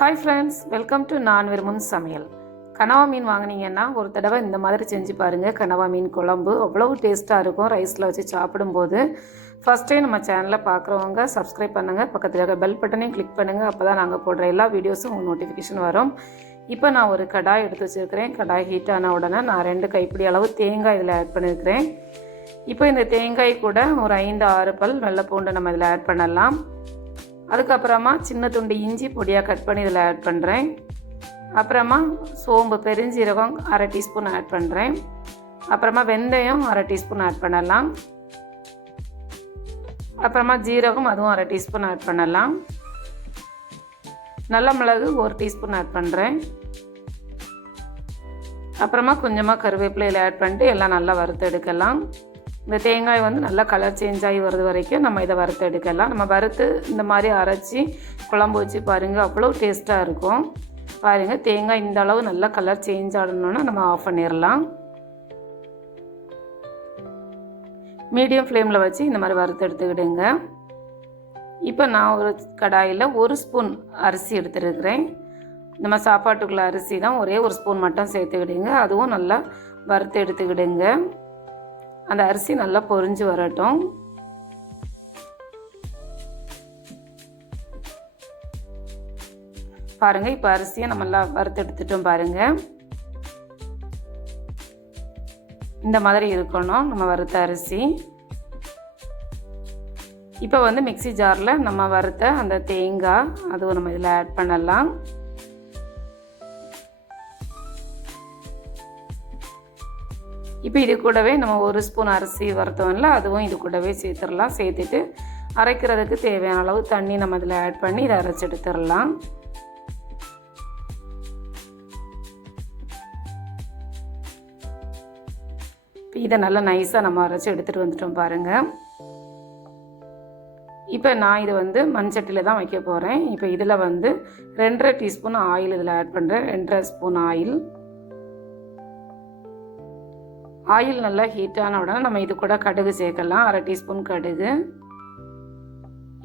Hi friends, welcome to நான் விரும்பும் சமையல். கனவா மீன் வாங்கினீங்கன்னா ஒரு தடவை இந்த மாதிரி செஞ்சு பாருங்கள். கனவா மீன் குழம்பு அவ்வளவு டேஸ்ட்டாக இருக்கும் ரைஸில் வச்சு சாப்பிடும்போது. ஃபஸ்ட் டைம் நம்ம சேனலில் பார்க்குறவங்க சப்ஸ்கிரைப் பண்ணுங்கள், பக்கத்தில் இருக்க பெல் பட்டனையும் கிளிக் பண்ணுங்கள். அப்போ தான் நாங்கள் போடுற எல்லா வீடியோஸும் உங்களுக்கு நோட்டிஃபிகேஷன் வரும். இப்போ நான் ஒரு கடாய் எடுத்து வச்சுருக்கிறேன். கடாய் ஹீட் ஆன உடனே நான் 2 கைப்பிடி அளவு தேங்காய் இதில் ஆட் பண்ணியிருக்கிறேன். இப்போ இந்த தேங்காய் கூட ஒரு 5-6 பல் வெள்ளை பூண்டு நம்ம இதில் ஆட் பண்ணலாம். அதுக்கப்புறமா சின்ன துண்டு இஞ்சி பொடியாக கட் பண்ணி இதில் ஆட் பண்ணுறேன். அப்புறமா சோம்பு பெருஞ்சீரகம் 1/2 டீஸ்பூன் ஆட் பண்ணுறேன். அப்புறமா வெந்தயம் 1/2 டீஸ்பூன் ஆட் பண்ணலாம். அப்புறமா ஜீரகம் அதுவும் 1/2 டீஸ்பூன் ஆட் பண்ணலாம். நல்ல மிளகு 1 டீஸ்பூன் ஆட் பண்ணுறேன். அப்புறமா கொஞ்சமாக கருவேப்பிலையில் ஆட் பண்ணிட்டு எல்லாம் நல்லா வறுத்து எடுக்கலாம். இந்த தேங்காய் நல்லா கலர் சேஞ்ச் ஆகி வருது வரைக்கும் நம்ம இதை வறுத்து எடுக்கலாம். நம்ம வறுத்து இந்த மாதிரி அரைச்சி குழம்பு வச்சு பாருங்கள், அவ்வளோ டேஸ்ட்டாக இருக்கும். பாருங்கள், தேங்காய் இந்த அளவு நல்லா கலர் சேஞ்ச் ஆகணுன்னா நம்ம ஆஃப் பண்ணிடலாம். மீடியம் ஃப்ளேமில் வச்சு இந்த மாதிரி வறுத்து எடுத்துக்கிடுங்க. இப்போ நான் ஒரு கடாயில் 1 ஸ்பூன் அரிசி எடுத்துருக்கிறேன். நம்ம சாப்பாட்டுக்குள்ள அரிசி தான், ஒரே 1 ஸ்பூன் மட்டும் சேர்த்துக்கிடுங்க. அதுவும் நல்லா வறுத்து எடுத்துக்கிடுங்க. அந்த அரிசி நல்லா பொரிஞ்சு வரட்டும். பாருங்கள், இப்போ அரிசியை நம்ம எல்லாம் வறுத்து எடுத்துட்டோம். பாருங்கள், இந்த மாதிரி இருக்கணும் நம்ம வறுத்த அரிசி. இப்போ மிக்ஸி ஜாரில் நம்ம வறுத்த அந்த தேங்காய் அதுவும் நம்ம இதில் ஆட் பண்ணலாம். இப்போ இது கூடவே நம்ம 1 ஸ்பூன் அரிசி வறுத்தோம்ல, அதுவும் இது கூடவே சேர்த்துடலாம். சேர்த்துட்டு அரைக்கிறதுக்கு தேவையான அளவு தண்ணி நம்ம இதில் ஆட் பண்ணி இதை அரைச்சி எடுத்துடலாம். இதை நல்லா நைஸாக நம்ம அரைச்சி எடுத்துகிட்டு வந்துட்டோம் பாருங்கள். இப்போ நான் இது மண்சட்டியில் தான் வைக்க போகிறேன். இப்போ இதில் 2.5 டீஸ்பூன் ஆயில் இதில் ஆட் பண்ணுறேன். 2.5 ஸ்பூன் ஆயில். ஆயில் நல்லா ஹீட்டான உடனே நம்ம இது கூட கடுகு சேர்க்கலாம். 1/2 டீஸ்பூன் கடுகு.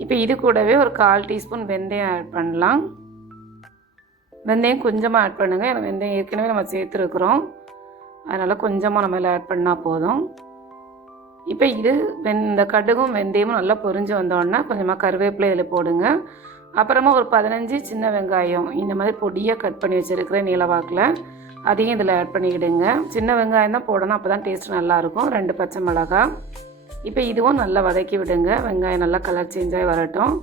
இப்போ இது கூடவே ஒரு 1/4 டீஸ்பூன் வெந்தயம் ஆட் பண்ணலாம். வெந்தயம் கொஞ்சமாக ஆட் பண்ணுங்கள், ஏன்னா வெந்தயம் ஏற்கனவே நம்ம சேர்த்துருக்குறோம். அதனால் கொஞ்சமாக நம்ம இதில் ஆட் பண்ணால் போதும். இப்போ இந்த கடுகும் வெந்தயமும் நல்லா பொரிஞ்சு வந்தோடனே கொஞ்சமாக கருவேப்பிலை இதில் போடுங்க. அப்புறமா ஒரு 15 சின்ன வெங்காயம் இந்த மாதிரி பொடியாக கட் பண்ணி வச்சுருக்கிறேன் நீளவாக்கில், அதையும் இதில் ஆட் பண்ணிக்கிடுங்க. சின்ன வெங்காயம் தான் போடணும், அப்போ தான் டேஸ்ட் நல்லாயிருக்கும். 2 பச்சை மிளகாய். இப்போ இதுவும் நல்லா வதக்கி விடுங்க. வெங்காயம் நல்லா கலர் சேஞ்ச் ஆகி வரட்டும்.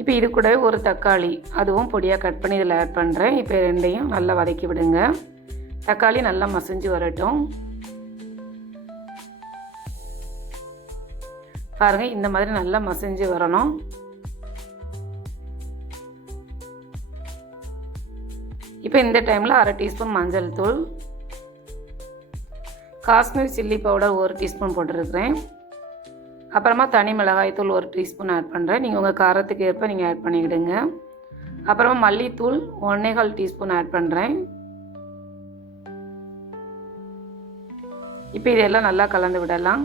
இப்போ இது கூடவே ஒரு தக்காளி அதுவும் பொடியாக கட் பண்ணி இதில் ஆட் பண்ணுறேன். இப்போ 2ஐயும் நல்லா வதக்கி விடுங்க. தக்காளி நல்லா மசிஞ்சு வரட்டும். பாருங்கள், இந்த மாதிரி நல்லா மசிஞ்சு வரணும். இப்போ இந்த டைமில் 1/2 டீஸ்பூன் மஞ்சள் தூள், காஷ்மீர் சில்லி பவுடர் 1 டீஸ்பூன் போட்டிருக்கிறேன். அப்புறமா தனி மிளகாய் தூள் 1 டீஸ்பூன் ஆட் பண்ணுறேன். நீங்கள் உங்கள் காரத்துக்கு ஏற்ப நீங்கள் ஆட் பண்ணிக்கிடுங்க. அப்புறமா மல்லித்தூள் 1.25 டீஸ்பூன் ஆட் பண்ணுறேன். இப்போ இதெல்லாம் நல்லா கலந்து விடலாம்.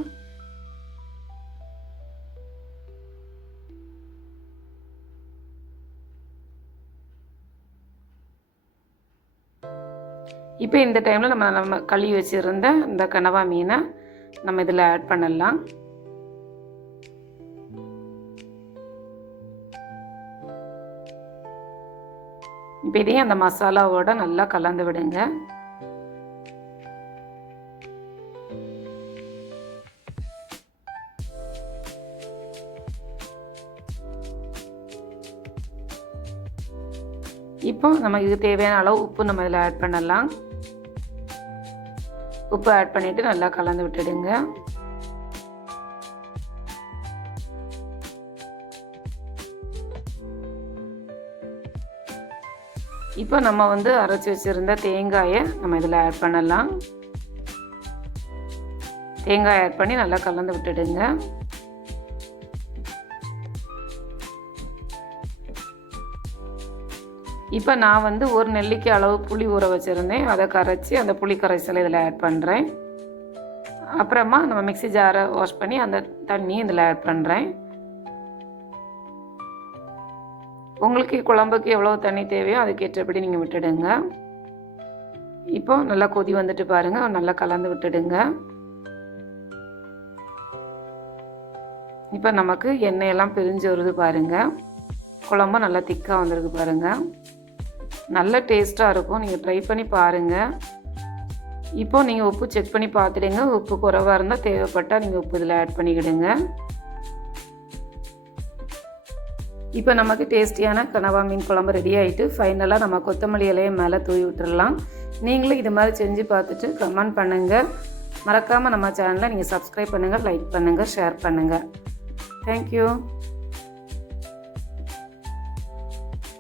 இப்போ இந்த டைமில் நம்ம கழுவி வச்சுருந்த இந்த கனவா மீனை நம்ம இதில் ஆட் பண்ணலாம். இப்போ இதையும் அந்த மசாலாவோட நல்லா கலந்து விடுங்க. இப்போ நமக்கு தேவையான அளவு உப்பு நம்ம இதில் ஆட் பண்ணலாம். உப்பு ஆட் பண்ணிவிட்டு நல்லா கலந்து விட்டுடுங்க. இப்போ நம்ம அரைச்சி வச்சுருந்த தேங்காயை நம்ம இதில் ஆட் பண்ணலாம். தேங்காய் ஆட் பண்ணி நல்லா கலந்து விட்டுடுங்க. இப்போ நான் ஒரு நெல்லிக்காய் அளவு புளி ஊற வச்சுருந்தேன். அதை கரைச்சி அந்த புளி கரைசலை இதில் ஆட் பண்ணுறேன். அப்புறமா நம்ம மிக்ஸி ஜாரை வாஷ் பண்ணி அந்த தண்ணியை இதில் ஆட் பண்ணுறேன். உங்களுக்கு குழம்புக்கு எவ்வளோ தண்ணி தேவையோ அதுக்கேற்றபடி நீங்கள் விட்டுடுங்க. இப்போ நல்லா கொதி வந்துட்டு பாருங்கள், நல்லா கலந்து விட்டுடுங்க. இப்போ நமக்கு எண்ணெயெல்லாம் பிரிஞ்சு வருது பாருங்கள். குழம்பு நல்லா திக்காக வந்திருக்கு பாருங்கள். நல்ல டேஸ்ட்டாக இருக்கும், நீங்கள் ட்ரை பண்ணி பாருங்கள். இப்போது நீங்கள் உப்பு செக் பண்ணி பார்த்துடுங்க. உப்பு குறைவாக இருந்தால் தேவைப்பட்டால் நீங்கள் உப்பு இதில் ஆட் பண்ணிக்கிடுங்க. இப்போ நமக்கு டேஸ்டியான கனவா மீன் குழம்பு ரெடி ஆகிட்டு ஃபைனலாக நம்ம கொத்தமல்லி இலையை மேலே தூவி விட்டுடலாம். நீங்களும் இது மாதிரி செஞ்சு பார்த்துட்டு கமெண்ட் பண்ணுங்கள். மறக்காமல் நம்ம சேனலை நீங்கள் சப்ஸ்கிரைப் பண்ணுங்கள், லைக் பண்ணுங்கள், ஷேர் பண்ணுங்கள். Thank you.